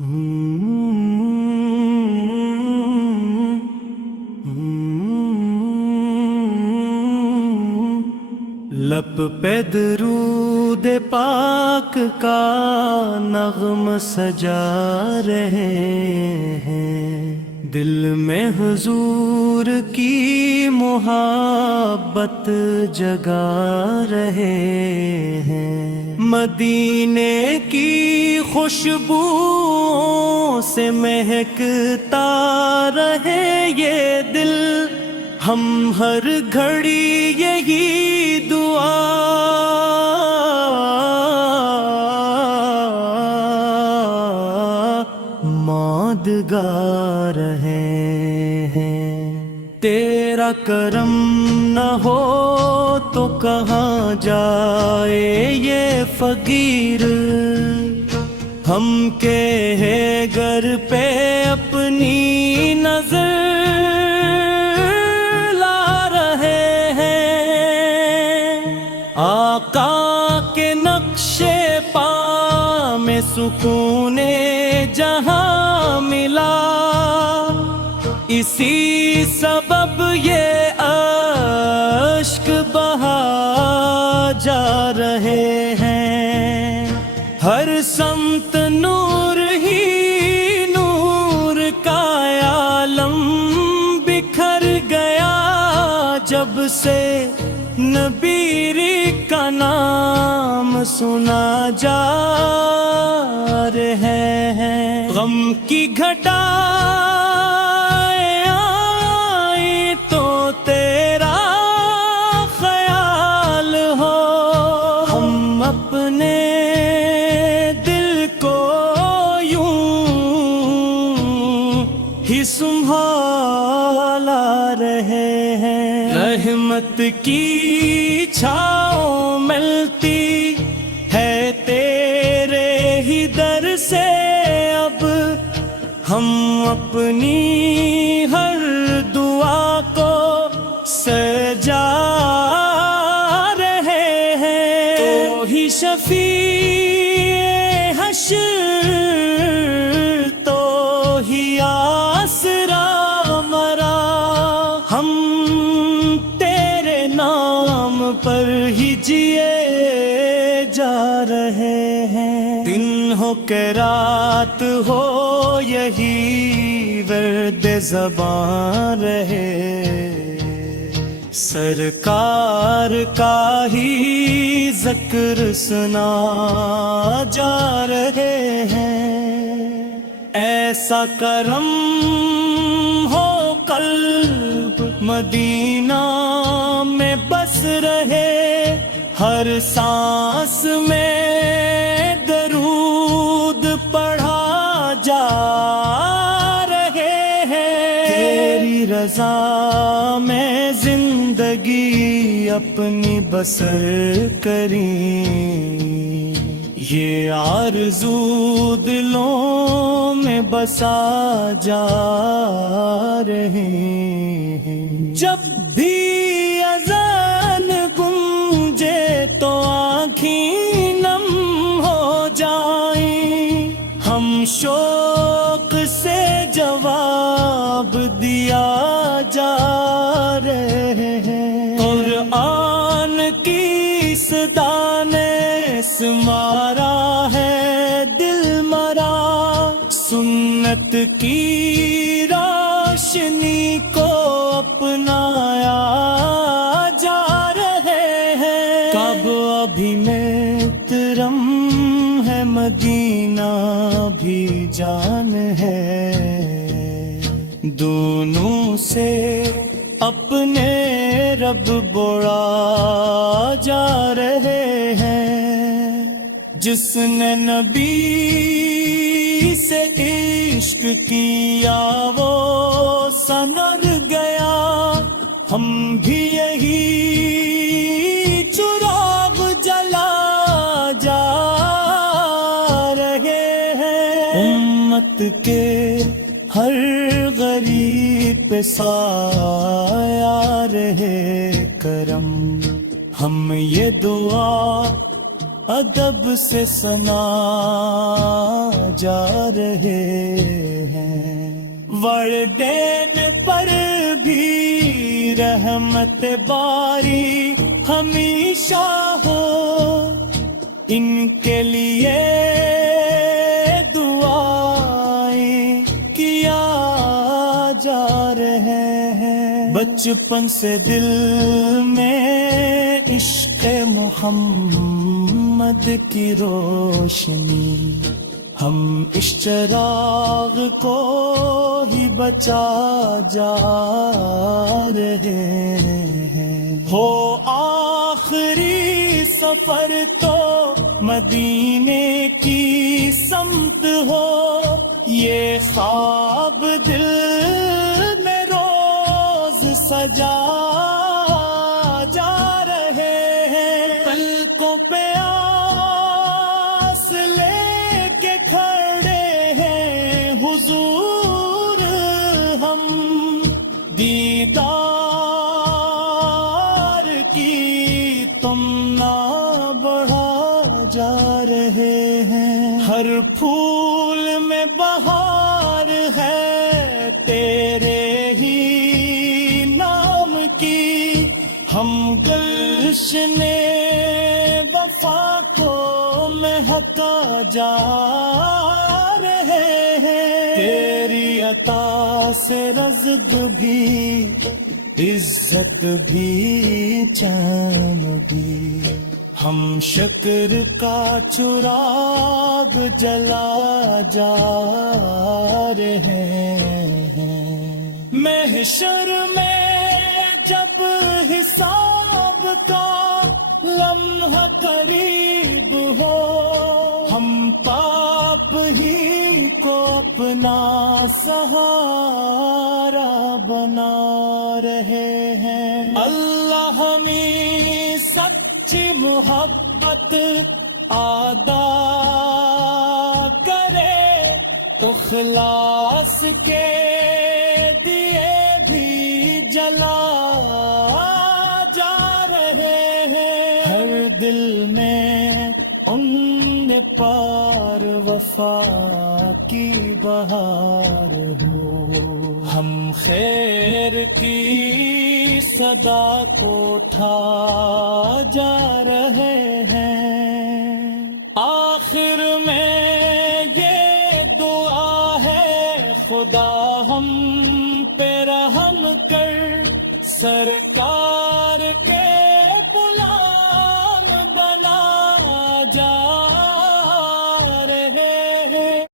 لب پہ درود پاک کا نغم سجا رہے ہیں، دل میں حضور کی محبت جگا رہے ہیں، مدینے کی خوشبو سے مہکتا رہے یہ دل، ہم ہر گھڑی یہی دعا مادگار رہے ہیں۔ تیرا کرم نہ ہو تو کہاں جائے یہ فقیر، ہم کے ہیں گھر پہ اپنی نظر آقا کے نقش پا میں سکون جہاں ملا، اسی سبب یہ اشک بہا جا رہے ہیں، ہر سمت نور ہی نور کا عالم بکھر گیا، جب سے نبی کا نام سنا جا رہے ہیں، غم کی گھٹائیں آئی تو تیرا خیال ہو، ہم اپنے دل کو یوں ہی سنبھالا رہے ہیں، رحمت کی چھاؤں ملتی ہے تیرے ہی در سے، اب ہم اپنی ہر دعا کو سجا رہے ہیں، تو ہی شفیع حشر، تو ہی آسرا مرا، ہم پر ہی جیے جا رہے ہیں، دن ہو کہ رات ہو یہی ورد زبان رہے، سرکار کا ہی ذکر سنا جا رہے ہیں، ایسا کرم ہو قلب مدینہ میں بس رہے، ہر سانس میں درود پڑھا جا رہے ہیں، تیری رضا میں زندگی اپنی بسر کریں، یہ آرزو دلوں میں بسا جا رہے ہیں، جب بھی اذان گونجے تو آنکھیں نم ہو جائیں، ہم شوق سے جواب دیا جا رہے ہیں، قرآن کی صدا نے مارا ہے دل مرا، سنت کی روشنی کو اپنایا جا رہے ہیں، کب ابھی محترم ہے مدینہ بھی جان ہے، دونوں سے اپنے رب بڑا جا رہے ہیں، جس نے نبی سے عشق کیا وہ سنر گیا، ہم بھی یہی چراغ جلا جا رہے ہیں، امت کے ہر غریب پہ سایہ رہے کرم، ہم یہ دعا ادب سے ثنا جا رہے ہیں، ورڈین پر بھی رحمت باری ہمیشہ ہو، ان کے لیے دعائیں کیا جا رہے ہیں۔ بچپن سے دل میں عشق محمد کی روشنی، ہم اس چراغ کو ہی بچا جا رہے ہیں۔ ہو آخری سفر تو مدینے کی سمت ہو، یہ خواب دل میں روز سجا جا رہے ہیں۔ پلکوں پہ آس لے کے کھڑے ہیں حضور ہم، دیدار کی تمنا بڑھا جا رہے ہیں۔ ہر پھول میں بہار ہے تیرے ہی نام کی، ہم گلشن وفا کو مہکا جا رہے ہیں۔ تیری عطا سے رزق بھی، عزت بھی، چین بھی، ہم شکر کا چراغ جلا جا رہے ہیں۔ محشر میں جب حساب کا لمحہ قریب ہو، ہم پاپ ہی کو اپنا سہارا بنا رہے ہیں۔ اللہ ہمیں سچی محبت عطا کرے، اخلاص کے دیے بھی جلا جا رہے ہیں۔ ہر دل میں ان پار وفا کی بہار ہو، ہم خیر کی صدا کو اٹھا جا رہے ہیں۔ آخر میں یہ دعا ہے خدا ہم پہ رحم کر، سرکار